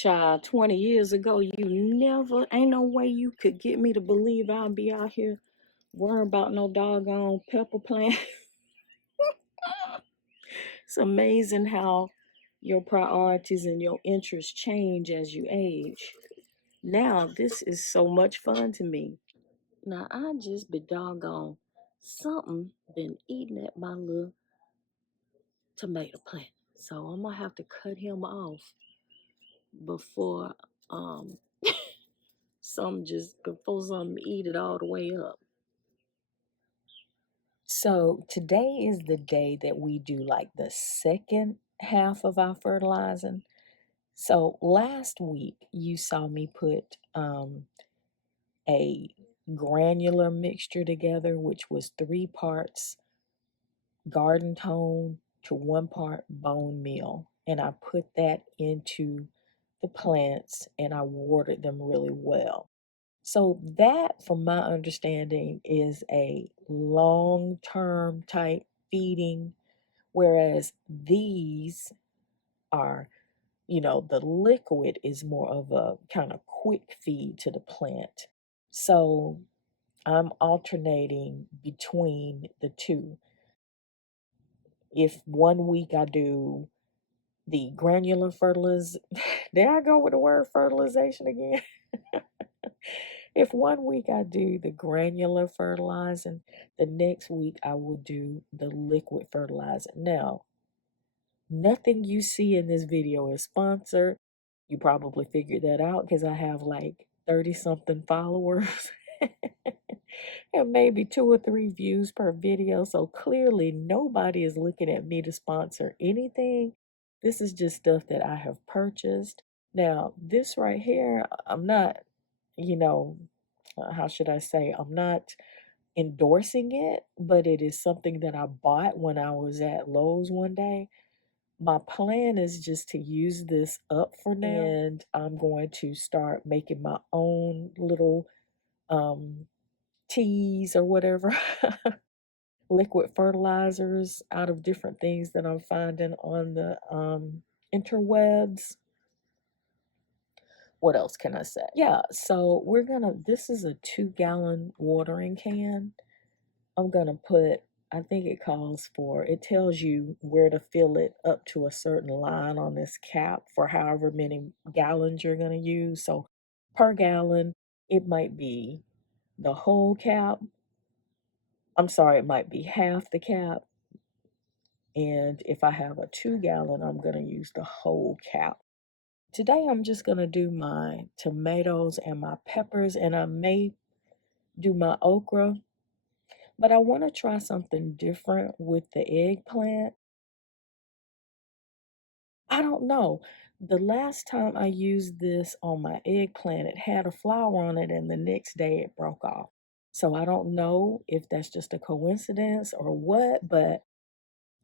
Child, 20 years ago, ain't no way you could get me to believe I'll be out here worrying about no doggone pepper plant. It's amazing how your priorities and your interests change as you age. Now, this is so much fun to me. Now, I just be doggone something been eating at my little tomato plant. So I'm gonna have to cut him off before um before something eat it all the way up. So today is the day that we do like the second half of our fertilizing. So last week you saw me put a granular mixture together, which was 3 parts garden tone to 1 part bone meal. And I put that into the plants and I watered them really well. So that, from my understanding, is a long-term type feeding, whereas these are, the liquid is more of a kind of quick feed to the plant. So I'm alternating between the two. If 1 week I do the granular fertilization, there I go with the word fertilization again. If 1 week I do the granular fertilizing, the next week I will do the liquid fertilizing. Now, nothing you see in this video is sponsored. You probably figured that out because I have like 30 something followers and maybe 2 or 3 views per video. So clearly nobody is looking at me to sponsor anything. This is just stuff that I have purchased. Now, this right here, I'm not, how should I say, I'm not endorsing it, but it is something that I bought when I was at Lowe's one day. My plan is just to use this up for now, and I'm going to start making my own little teas or whatever, liquid fertilizers out of different things that I'm finding on the interwebs. What else can I say? Yeah, so this is a 2-gallon watering can. I'm gonna put, I think it tells you where to fill it up to a certain line on this cap for however many gallons you're gonna use. So per gallon, it might be the whole cap. I'm sorry, it might be half the cap. And if I have a 2-gallon, I'm gonna use the whole cap. Today I'm just going to do my tomatoes and my peppers, and I may do my okra, but I want to try something different with the eggplant. I don't know. The last time I used this on my eggplant, it had a flower on it and the next day it broke off. So I don't know if that's just a coincidence or what, but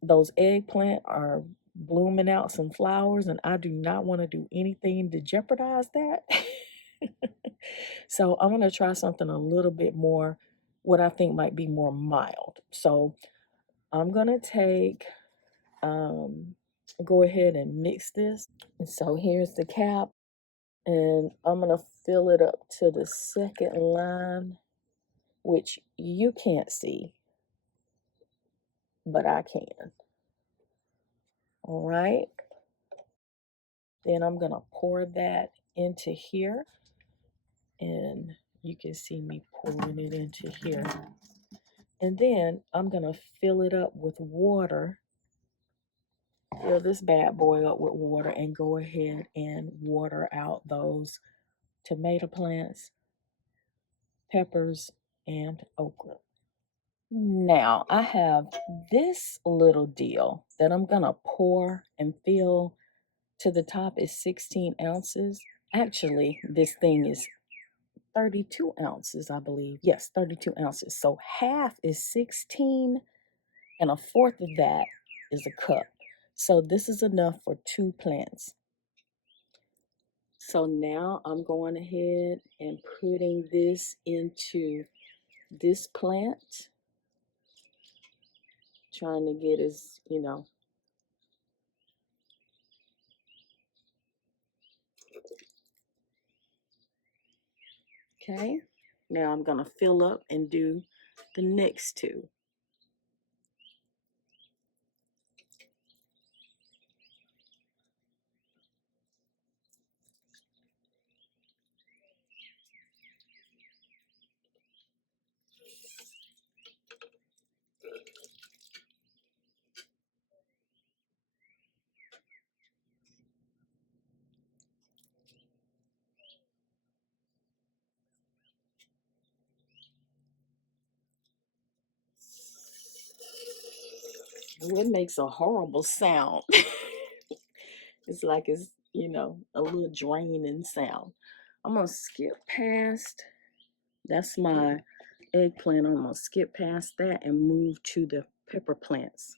those eggplant are blooming out some flowers and I do not want to do anything to jeopardize that. So I'm going to try something a little bit more, what I think might be more mild. So I'm going to go ahead and mix this. And so here's the cap, and I'm going to fill it up to the second line, which you can't see, but I can. All right. Then I'm going to pour that into here, and you can see me pouring it into here. And then I'm going to fill it up with water. Fill this bad boy up with water and go ahead and water out those tomato plants, peppers, and okra. Now I have this little deal that I'm going to pour and fill to the top. Is 16 ounces. Actually, this thing is 32 ounces, I believe. Yes, 32 ounces. So half is 16 and a fourth of that is a cup. So this is enough for 2 plants. So now I'm going ahead and putting this into this plant, trying to get Okay, now I'm gonna fill up and do the next two. Oh, it makes a horrible sound. It's like it's, a little draining sound. I'm gonna skip past, that's my eggplant. I'm gonna skip past that and move to the pepper plants.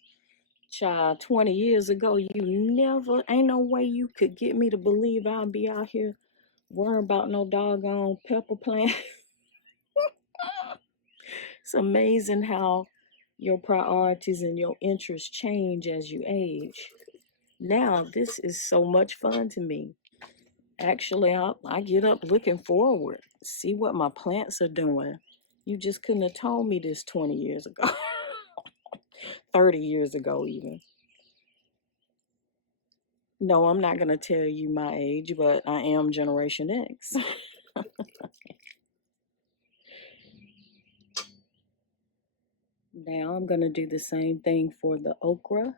Child, 20 years ago, ain't no way you could get me to believe I'll be out here worrying about no doggone pepper plant. It's amazing how your priorities and your interests change as you age. Now, this is so much fun to me. Actually, I get up looking forward, see what my plants are doing. You just couldn't have told me this 20 years ago, 30 years ago, even. No, I'm not going to tell you my age, but I am Generation X. Now I'm going to do the same thing for the okra.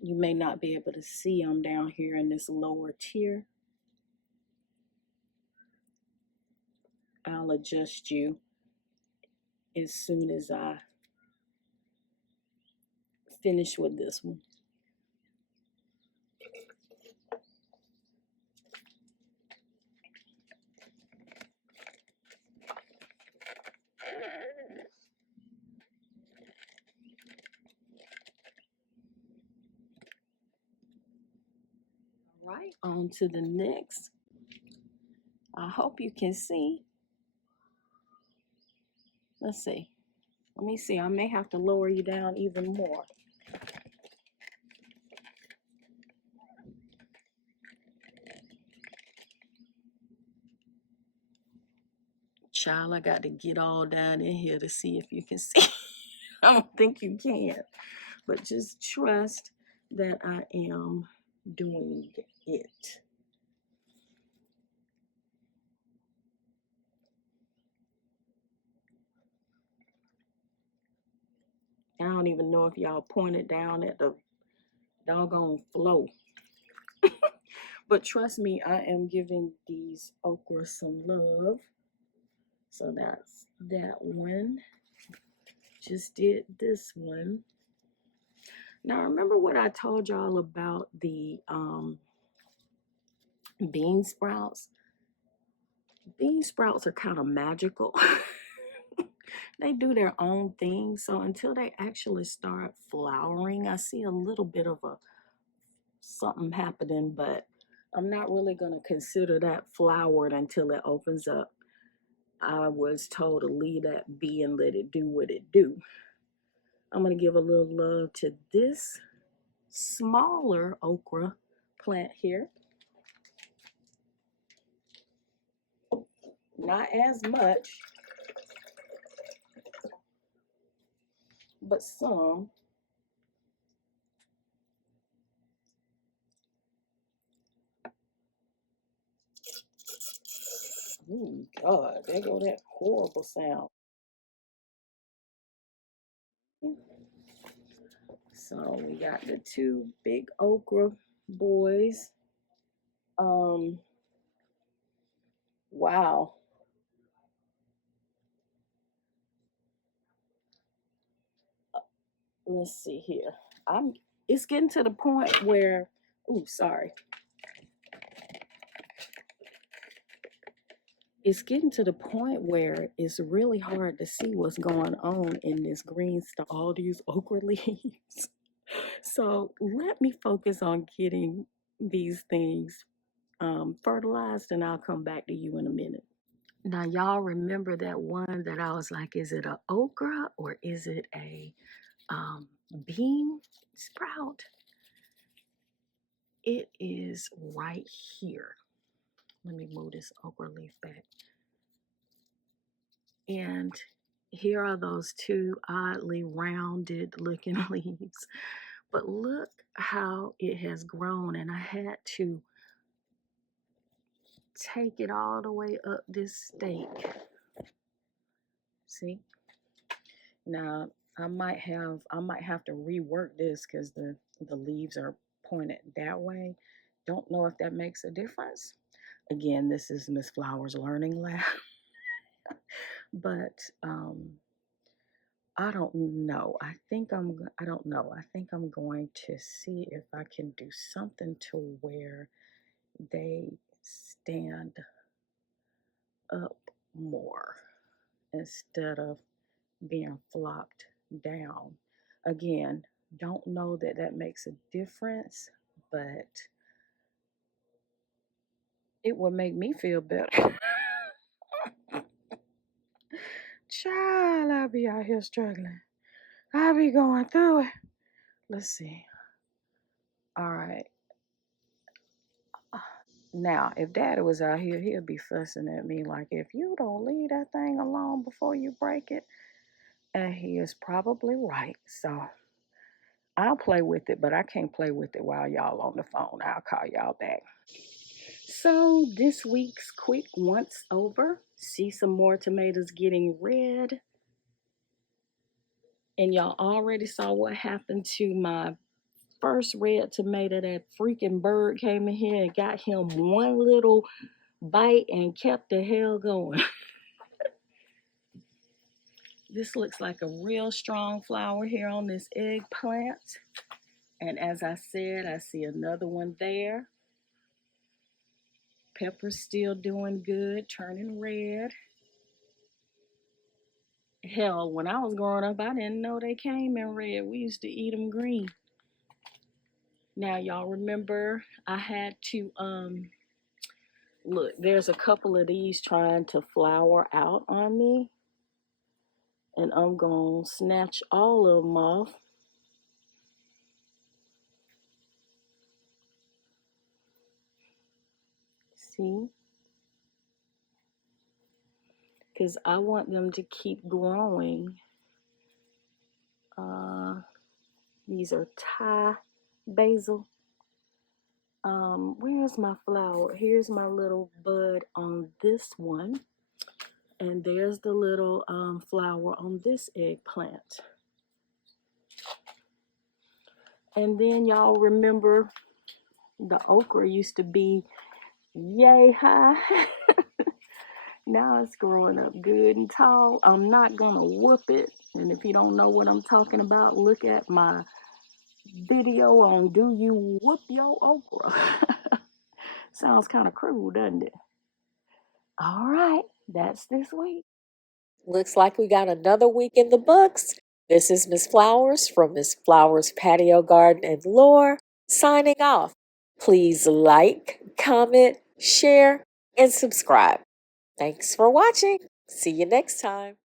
You may not be able to see them down here in this lower tier. I'll adjust you as soon as I finish with this one. All right, on to the next. I hope you can see. Let's see. Let me see. I may have to lower you down even more. Child, I got to get all down in here to see if you can see. I don't think you can, but just trust that I am doing it. I don't even know if y'all pointed down at the doggone flow. But trust me, I am giving these okra some love. So that's that one. Just did this one. Now remember what I told y'all about the bean sprouts? Bean sprouts are kind of magical. They do their own thing. So until they actually start flowering, I see a little bit of a something happening, but I'm not really going to consider that flowered until it opens up. I was told to leave that be and let it do what it do. I'm going to give a little love to this smaller okra plant here. Not as much, but some. Oh God, there go that horrible sound. So we got the two big okra boys. Um, wow. Let's see here. It's getting to the point where, oh, sorry. It's getting to the point where it's really hard to see what's going on in this green stuff, all these okra leaves. So let me focus on getting these things fertilized, and I'll come back to you in a minute. Now, y'all remember that one that I was like, is it a okra or is it a bean sprout? it is right here. Let me move this okra leaf back. And here are those two oddly rounded looking leaves. But look how it has grown, and I had to take it all the way up this stake. See? Now I might have to rework this because the leaves are pointed that way. Don't know if that makes a difference. Again, this is Miss Flowers Learning Lab. But I don't know. I don't know. I think I'm going to see if I can do something to where they stand up more instead of being flopped down. Again, don't know that that makes a difference, but it would make me feel better. Child, I'll be out here struggling. I'll be going through it. Let's see. All right. Now, if Daddy was out here, he'll be fussing at me like, if you don't leave that thing alone before you break it. And he is probably right. So I'll play with it, but I can't play with it while y'all on the phone. I'll call y'all back. So this week's quick once over. See some more tomatoes getting red. And y'all already saw what happened to my first red tomato. That freaking bird came in here and got him one little bite and kept the hell going. This looks like a real strong flower here on this eggplant. And as I said, I see another one there. Pepper's still doing good, turning red. Hell, when I was growing up, I didn't know they came in red. We used to eat them green. Now, y'all remember I had to, look, there's a couple of these trying to flower out on me. And I'm going to snatch all of them off. See? Because I want them to keep growing. These are Thai basil. Where's my flower? Here's my little bud on this one. And there's the little flower on this eggplant. And then y'all remember the okra used to be yay high. Now it's growing up good and tall. I'm not gonna whoop it. And if you don't know what I'm talking about, look at my video on do you whoop your okra. Sounds kind of cruel, doesn't it? All right, that's this week. Looks like we got another week in the books. This is Miss Flowers from Miss Flowers Patio Garden and Lore, signing off. Please like, comment, share, and subscribe. Thanks for watching. See you next time.